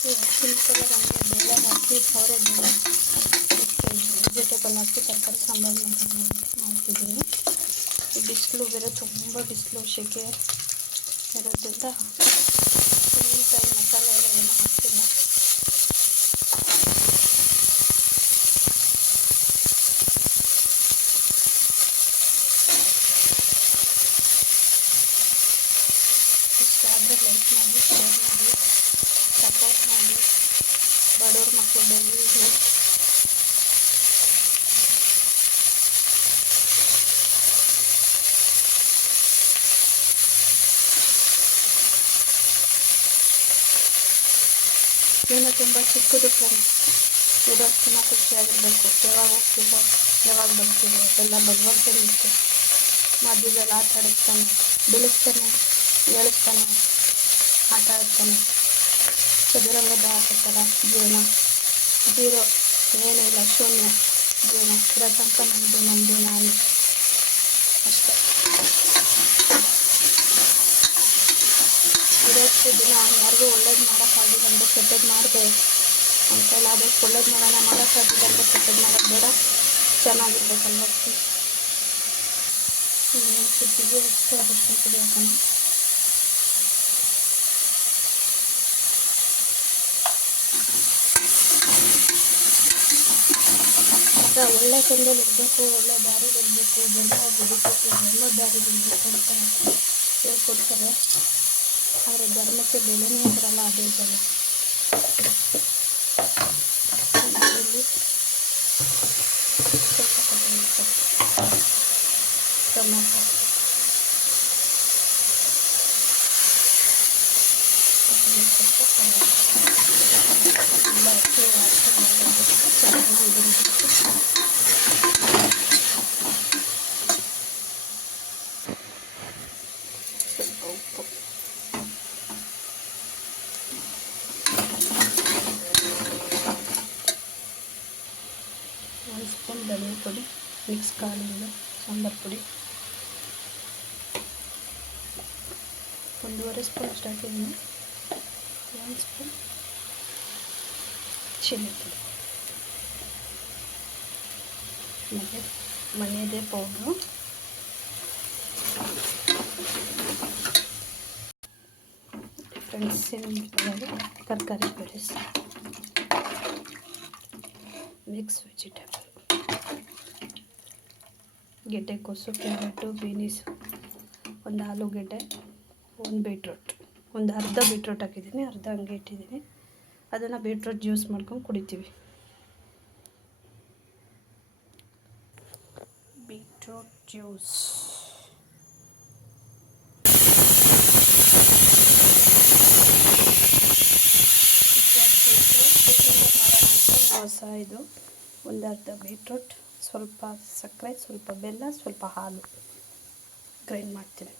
First colour ಅಂದರೆ ಬೇಳೆ ಹಾಕಿ ಸೌರೆ ಬೇಳೆ ವೆಜಿಟೇಬಲ್ ಹಾಕಿ ತರಕಾರಿ ಸಾಂಬಾರು ಮಾಡಿ ಮಾಡ್ತಿದ್ದೀನಿ. ಬಿಸಿಲು ಬೇರೆ ತುಂಬ ಬಿಸಿಲು, ಶೆಕೆ ಇರೋದ್ರಿಂದ ತೆಂಗಿನಕಾಯಿ ಮಸಾಲೆ ಎಲ್ಲ ಏನು ಹಾಕ್ತಿಲ್ಲ. ಮಕ್ಕಳು ಬೆಳೀಲಿ ಏನೋ ತುಂಬ ಚಿಕ್ಕದು ಫ್ರೆಂಡ್ಸ್ ಇರೋಷ್ಟು ತುಂಬ ಖುಷಿಯಾಗಿರಬೇಕು. ಯಾವಾಗ ಹೋಗ್ತೀವೋ, ಯಾವಾಗ ಬರ್ತೀವೋ, ಎಲ್ಲ ಭಗವಂತನ ಇತ್ತು ಮಧ್ಯದಲ್ಲಿ ಆಟ ಆಡಿಸ್ತಾನೆ ಬೆಳೆಸ್ತಾನೆ ಹೇಳಿಸ್ತಾನೆ ಆಟ ಆಡ್ತಾನೆ ಚದುರಂಗದ ಆಟ ಥರ, ಜೀವನ. ಜೀರೋ ಏನೂ ಇಲ್ಲ ಶೂನ್ಯ ಜೀವನ ಇರೋ ತನಕ ನಮ್ಮದು ನಮ್ಮದು ನಾನು ಅಷ್ಟೇ. ಇರೋಷ್ಟು ದಿನ ಯಾರಿಗೂ ಒಳ್ಳೇದು ಮಾಡೋಕ್ಕಾಗಿಲ್ಲ ಅಂದರೆ ಕೆಟ್ಟದ್ದು ಮಾಡಿದೆ ನಮ್ಮ ಕೈಲಿ ಆದಷ್ಟು ಒಳ್ಳೇದು ಮಾಡೋಣ, ಮಾಡೋಕ್ಕಾಗಿಲ್ಲ ಅಂದರೆ ಕೆಟ್ಟದ್ದು ಮಾಡೋದು ಬೇಡ. ಚೆನ್ನಾಗಿರ್ಬೇಕಲ್ವ? ಸುದ್ದಿಗೆ ಎಷ್ಟು ಅರಿಶಿನ ಪುಡಿ ಹಾಕೋಣ ಆಗ ಒಳ್ಳೆ ಕಂದಲ್ಲಿ ಇರಬೇಕು ಒಳ್ಳೆ ದಾರಿಲಿ ಇರಬೇಕು ಬೆಣ್ಣೆ ಬದುಕಬೇಕು ಒಳ್ಳೆ ದಾರಿಲಿ ಇರಬೇಕು ಅಂತ ಹೇಳ್ಕೊಡ್ತಾರೆ ಆದರೆ ಧರ್ಮಕ್ಕೆ ಬೆಲೆನೇ ಇರಲ್ಲ ಅದೇ ಜನ ಇಲ್ಲಿ ಸ್ವಲ್ಪ ಕೊತ್ತಂಬರಿ ಸೊಪ್ಪು ಟೊಮೆಟೊ ಕೊತ್ತಂಬರಿ ಸೊಪ್ಪು ಟೊಮೆಟೊ ಒಂದು ಸ್ಪೂನ್ ಧನಿಯಾ ಪುಡಿ ಮಿಕ್ಸ್ ಕಾಳಿಂದ ಸಾಂಬಾರು ಪುಡಿ. ಒಂದೂವರೆ ಸ್ಪೂನ್ ಅಷ್ಟು ಹಾಕಿದ್ದೀನಿ ಒಂದು ಸ್ಪೂನ್ ಚಿಲ್ಲಿ ಪುಡಿ. ಮತ್ತು ಮನೆಯದೇ ಪೌಡ್ರು. ಫ್ರೆಂಡ್ಸ್ ತರಕಾರಿ ಬೆಳೆಸಿ. ಮಿಕ್ಸ್ ವೆಜಿಟೇಬಲ್ ಗೆಡ್ಡೆಕೋಸು ಕ್ಯಾರೆಟು ಬೀನೀಸು, ಒಂದು ಆಲೂಗೆಡ್ಡೆ ಒಂದು ಬೀಟ್ರೋಟ್. ಒಂದು ಅರ್ಧ ಬೀಟ್ರೋಟ್ ಹಾಕಿದ್ದೀನಿ, ಅರ್ಧ ಹಂಗೆ ಇಟ್ಟಿದ್ದೀನಿ. ಅದನ್ನು ಬೀಟ್ರೋಟ್ ಜ್ಯೂಸ್ ಮಾಡ್ಕೊಂಡು ಕುಡಿತೀವಿ. Beetroot juice. ಹೊಸ ಇದು. ಒಂದು ಅರ್ಧ ಬೀಟ್ರೋಟ್. ಸ್ವಲ್ಪ ಸಕ್ಕರೆ ಸ್ವಲ್ಪ ಬೆಲ್ಲ ಸ್ವಲ್ಪ ಹಾಲು ಗ್ರೈಂಡ್ ಮಾಡ್ತೀನಿ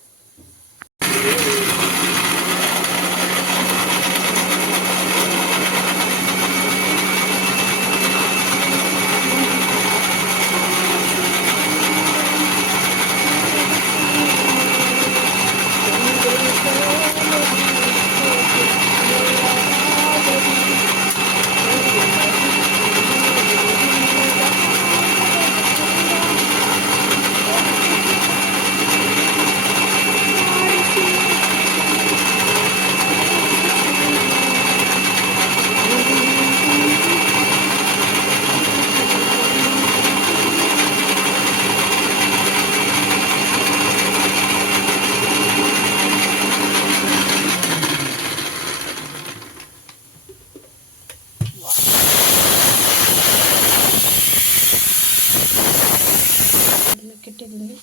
ಇದಕ್ಕೆ ಇಟ್ಟಿದ್ದೀನಿ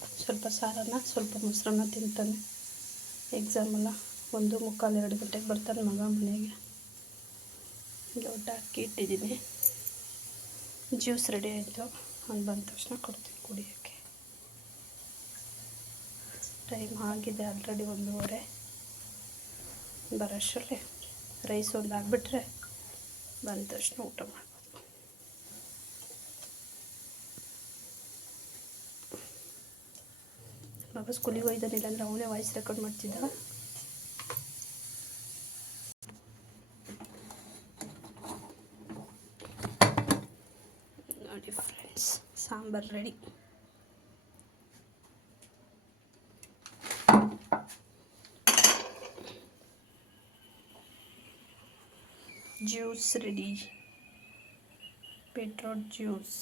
ಸಾರನ್ನ ಸ್ವಲ್ಪ ಮೊಸರನ್ನ ತಿಂತಾನೆ. ಎಕ್ಸಾಮ್ ಅಲ್ಲ, ಒಂದು ಮುಕ್ಕಾಲು ಎರಡು ಗಂಟೆಗೆ ಬರ್ತಾನೆ ಮಗ ಮನೆಗೆ. ಲೋಟ ಅಕ್ಕಿ ಇಟ್ಟಿದ್ದೀನಿ. ಜ್ಯೂಸ್ ರೆಡಿ ಆಯಿತು. ಅವ್ನು ಬಂದ ತಕ್ಷಣ ಕೊಡ್ತೀನಿ ಕುಡಿಯೋಕ್ಕೆ. ಟೈಮ್ ಆಗಿದೆ ಆಲ್ರೆಡಿ ಒಂದೂವರೆ. ಬರೋಷ್ಟರಲ್ಲಿ ರೈಸ್ ಒಂದು ಹಾಕ್ಬಿಟ್ರೆ ಬಂದ ತಕ್ಷಣ ಊಟ ಮಾಡ್ಬೋದು ಮಗ ಸ್ಕೂಲಿಗೆ ಹೋಯ್ದಾನೆ ಇಲ್ಲಾಂದ್ರೆ ಅವನೇ ವಾಯ್ಸ್ ರೆಕಾರ್ಡ್ ಮಾಡ್ತಿದ್ದ. ನೋಡಿ friends sambar ready juice ready beetroot juice